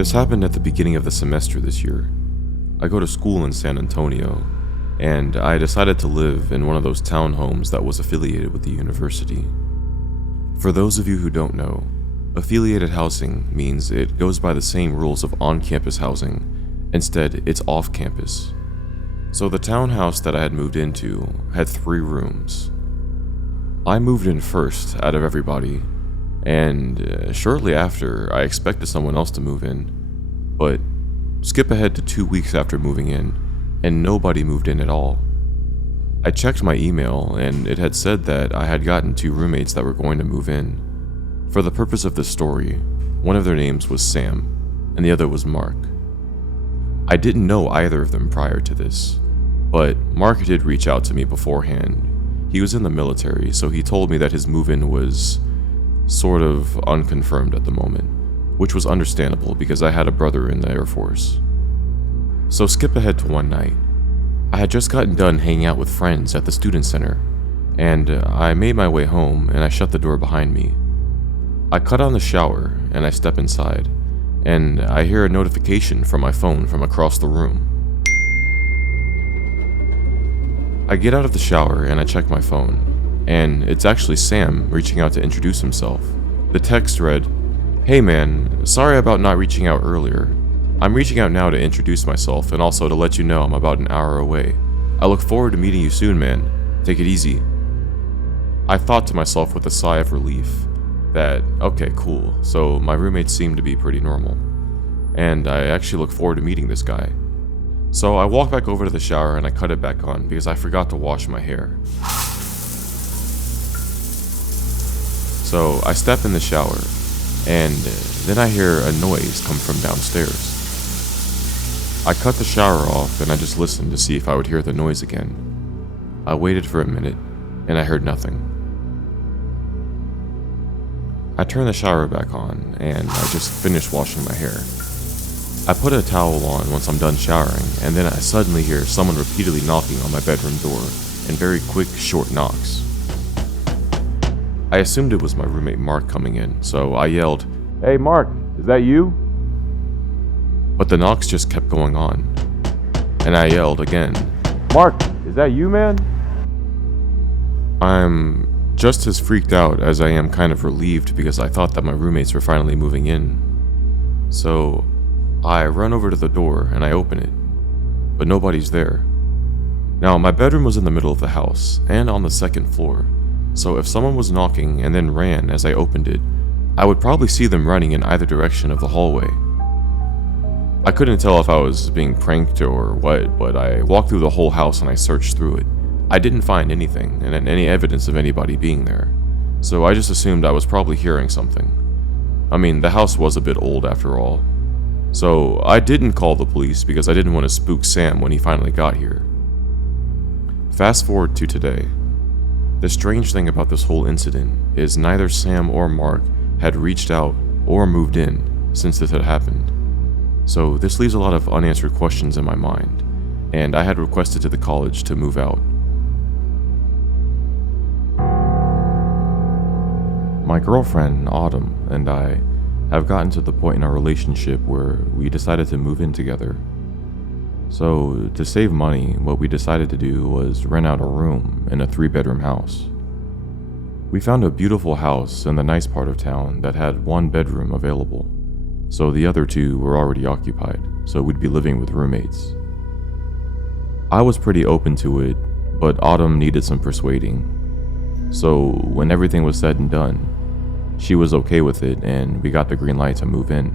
This happened at the beginning of the semester this year. I go to school in San Antonio, and I decided to live in one of those townhomes that was affiliated with the university. For those of you who don't know, affiliated housing means it goes by the same rules of on-campus housing. Instead, it's off-campus. So the townhouse that I had moved into had 3 rooms. I moved in first out of everybody, and shortly after, I expected someone else to move in. But skip ahead to 2 weeks after moving in, and nobody moved in at all. I checked my email, and it had said that I had gotten 2 roommates that were going to move in. For the purpose of this story, one of their names was Sam, and the other was Mark. I didn't know either of them prior to this, but Mark did reach out to me beforehand. He was in the military, so he told me that his move-in was sort of unconfirmed at the moment, which was understandable because I had a brother in the Air Force. So skip ahead to one night. I had just gotten done hanging out with friends at the student center, and I made my way home and I shut the door behind me. I cut on the shower and I step inside, and I hear a notification from my phone from across the room. I get out of the shower and I check my phone, and it's actually Sam reaching out to introduce himself. The text read, "Hey man, sorry about not reaching out earlier. I'm reaching out now to introduce myself and also to let you know I'm about an hour away. I look forward to meeting you soon, man. Take it easy." I thought to myself with a sigh of relief that, okay, cool, so my roommates seem to be pretty normal, and I actually look forward to meeting this guy. So I walk back over to the shower and I cut it back on because I forgot to wash my hair. So I step in the shower, and then I hear a noise come from downstairs. I cut the shower off and I just listened to see if I would hear the noise again. I waited for a minute, and I heard nothing. I turned the shower back on, and I just finished washing my hair. I put a towel on once I'm done showering, and then I suddenly hear someone repeatedly knocking on my bedroom door in very quick, short knocks. I assumed it was my roommate Mark coming in, so I yelled, "Hey Mark, is that you?" But the knocks just kept going on, and I yelled again, "Mark, is that you, man?" I'm just as freaked out as I am kind of relieved because I thought that my roommates were finally moving in. So I run over to the door and I open it, but nobody's there. Now, my bedroom was in the middle of the house and on the second floor, so if someone was knocking and then ran as I opened it, I would probably see them running in either direction of the hallway. I couldn't tell if I was being pranked or what, but I walked through the whole house and I searched through it. I didn't find anything and any evidence of anybody being there, so I just assumed I was probably hearing something. I mean, the house was a bit old after all. So I didn't call the police because I didn't want to spook Sam when he finally got here. Fast forward to today. The strange thing about this whole incident is neither Sam or Mark had reached out or moved in since this had happened. So this leaves a lot of unanswered questions in my mind, and I had requested to the college to move out. My girlfriend, Autumn, and I have gotten to the point in our relationship where we decided to move in together. So, to save money, what we decided to do was rent out a room in a 3-bedroom house. We found a beautiful house in the nice part of town that had 1 bedroom available, so the other 2 were already occupied, so we'd be living with roommates. I was pretty open to it, but Autumn needed some persuading. So, when everything was said and done, she was okay with it and we got the green light to move in.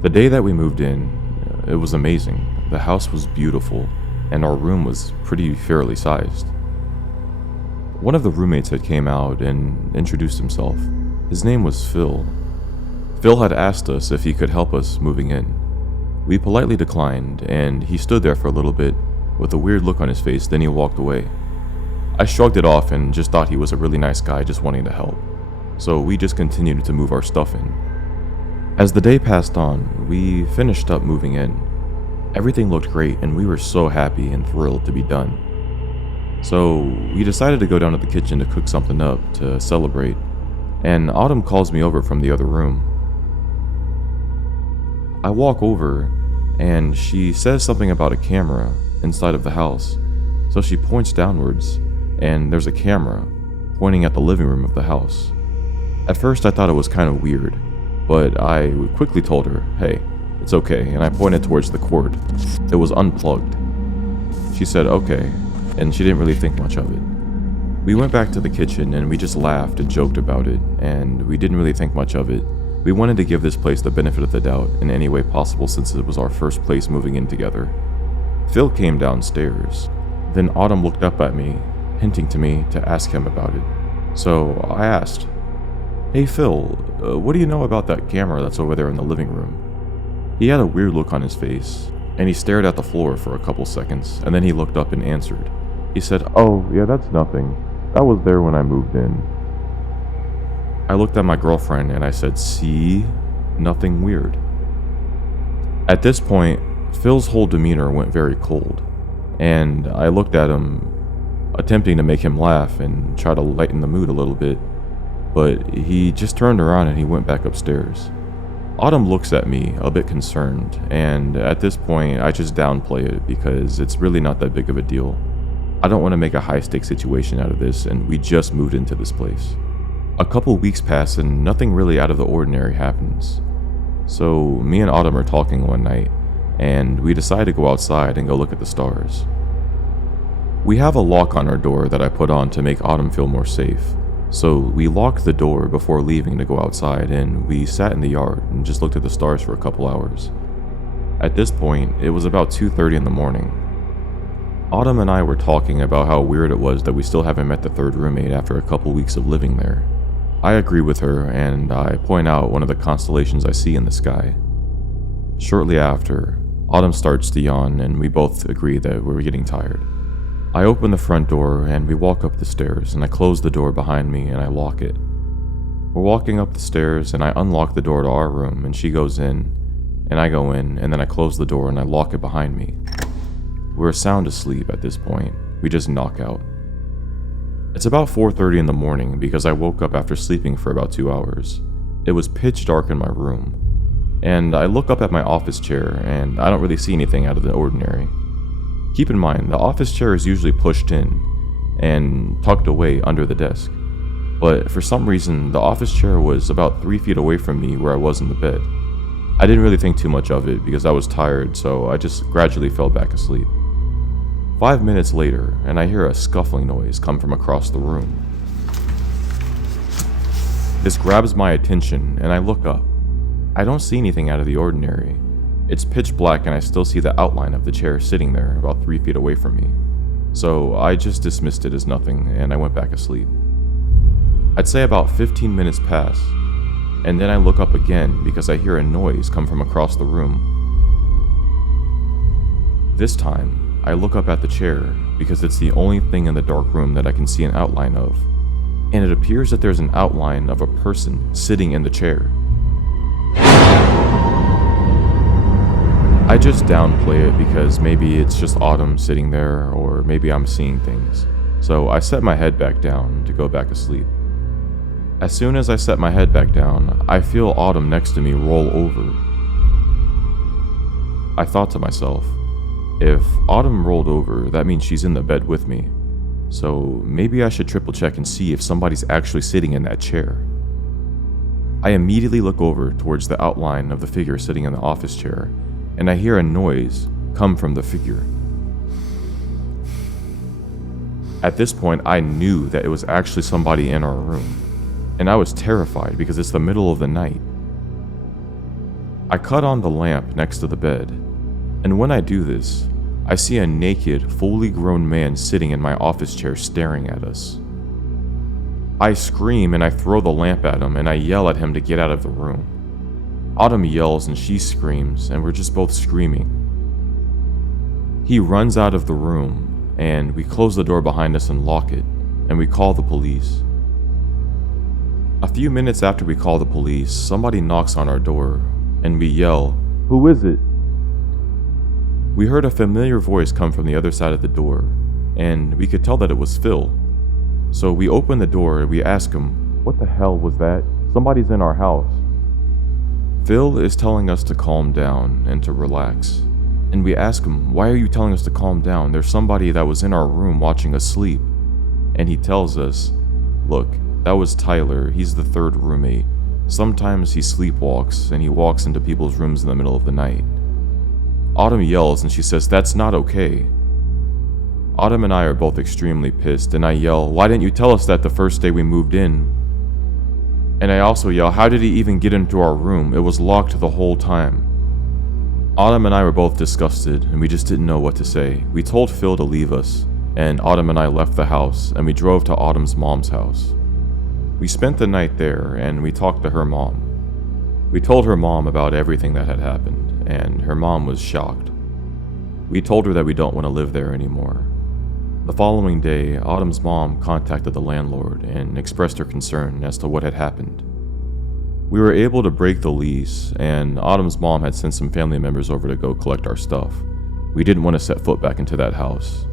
The day that we moved in, it was amazing. The house was beautiful and our room was pretty fairly sized. One of the roommates had came out and introduced himself. His name was Phil. Phil had asked us if he could help us moving in. We politely declined and he stood there for a little bit with a weird look on his face, then he walked away. I shrugged it off and just thought he was a really nice guy just wanting to help. So we just continued to move our stuff in. As the day passed on, we finished up moving in. Everything looked great and we were so happy and thrilled to be done. So we decided to go down to the kitchen to cook something up to celebrate, and Autumn calls me over from the other room. I walk over, and she says something about a camera inside of the house. So she points downwards, and there's a camera pointing at the living room of the house. At first I thought it was kind of weird, but I quickly told her, hey, it's okay, and I pointed towards the cord. It was unplugged. She said okay, and she didn't really think much of it. We went back to the kitchen and we just laughed and joked about it, and we didn't really think much of it. We wanted to give this place the benefit of the doubt in any way possible since it was our first place moving in together. Phil came downstairs. Then Autumn looked up at me, hinting to me to ask him about it. So I asked, hey Phil, what do you know about that camera that's over there in the living room? He had a weird look on his face, and he stared at the floor for a couple seconds, and then he looked up and answered. He said, oh, yeah, that's nothing. That was there when I moved in. I looked at my girlfriend and I said, see? Nothing weird. At this point, Phil's whole demeanor went very cold, and I looked at him, attempting to make him laugh and try to lighten the mood a little bit, but he just turned around and he went back upstairs. Autumn looks at me a bit concerned, and at this point I just downplay it because it's really not that big of a deal. I don't want to make a high-stakes situation out of this, and we just moved into this place. A couple weeks pass and nothing really out of the ordinary happens. So me and Autumn are talking one night, and we decide to go outside and go look at the stars. We have a lock on our door that I put on to make Autumn feel more safe. So we locked the door before leaving to go outside, and we sat in the yard and just looked at the stars for a couple hours. At this point, it was about 2:30 in the morning. Autumn and I were talking about how weird it was that we still haven't met the third roommate after a couple weeks of living there. I agree with her, and I point out one of the constellations I see in the sky. Shortly after, Autumn starts to yawn, and we both agree that we're getting tired. I open the front door and we walk up the stairs, and I close the door behind me and I lock it. We're walking up the stairs and I unlock the door to our room, and she goes in, and I go in, and then I close the door and I lock it behind me. We're sound asleep at this point. We just knock out. It's about 4:30 in the morning because I woke up after sleeping for about 2 hours. It was pitch dark in my room, and I look up at my office chair and I don't really see anything out of the ordinary. Keep in mind, the office chair is usually pushed in and tucked away under the desk, but for some reason the office chair was about 3 feet away from me where I was in the bed. I didn't really think too much of it because I was tired, so I just gradually fell back asleep. 5 minutes later, and I hear a scuffling noise come from across the room. This grabs my attention, and I look up. I don't see anything out of the ordinary. It's pitch black, and I still see the outline of the chair sitting there about 3 feet away from me. So I just dismissed it as nothing, and I went back asleep. I'd say about 15 minutes pass, and then I look up again because I hear a noise come from across the room. This time, I look up at the chair because it's the only thing in the dark room that I can see an outline of, and it appears that there's an outline of a person sitting in the chair. I just downplay it because maybe it's just Autumn sitting there, or maybe I'm seeing things. So I set my head back down to go back asleep. As soon as I set my head back down, I feel Autumn next to me roll over. I thought to myself, if Autumn rolled over, that means she's in the bed with me. So maybe I should triple check and see if somebody's actually sitting in that chair. I immediately look over towards the outline of the figure sitting in the office chair, and I hear a noise come from the figure. At this point, I knew that it was actually somebody in our room, and I was terrified because it's the middle of the night. I cut on the lamp next to the bed, and when I do this, I see a naked, fully grown man sitting in my office chair staring at us. I scream and I throw the lamp at him and I yell at him to get out of the room. Autumn yells and she screams, and we're just both screaming. He runs out of the room, and we close the door behind us and lock it, and we call the police. A few minutes after we call the police, somebody knocks on our door, and we yell, "Who is it?" We heard a familiar voice come from the other side of the door, and we could tell that it was Phil. So we open the door and we ask him, "What the hell was that? Somebody's in our house." Phil is telling us to calm down and to relax. And we ask him, why are you telling us to calm down? There's somebody that was in our room watching us sleep. And he tells us, look, that was Tyler, he's the third roommate. Sometimes he sleepwalks and he walks into people's rooms in the middle of the night. Autumn yells and she says, that's not okay. Autumn and I are both extremely pissed, and I yell, why didn't you tell us that the first day we moved in? And I also yell, how did he even get into our room? It was locked the whole time. Autumn and I were both disgusted, and we just didn't know what to say. We told Phil to leave us, and Autumn and I left the house, and we drove to Autumn's mom's house. We spent the night there, and we talked to her mom. We told her mom about everything that had happened, and her mom was shocked. We told her that we don't want to live there anymore. The following day, Autumn's mom contacted the landlord and expressed her concern as to what had happened. We were able to break the lease, and Autumn's mom had sent some family members over to go collect our stuff. We didn't want to set foot back into that house,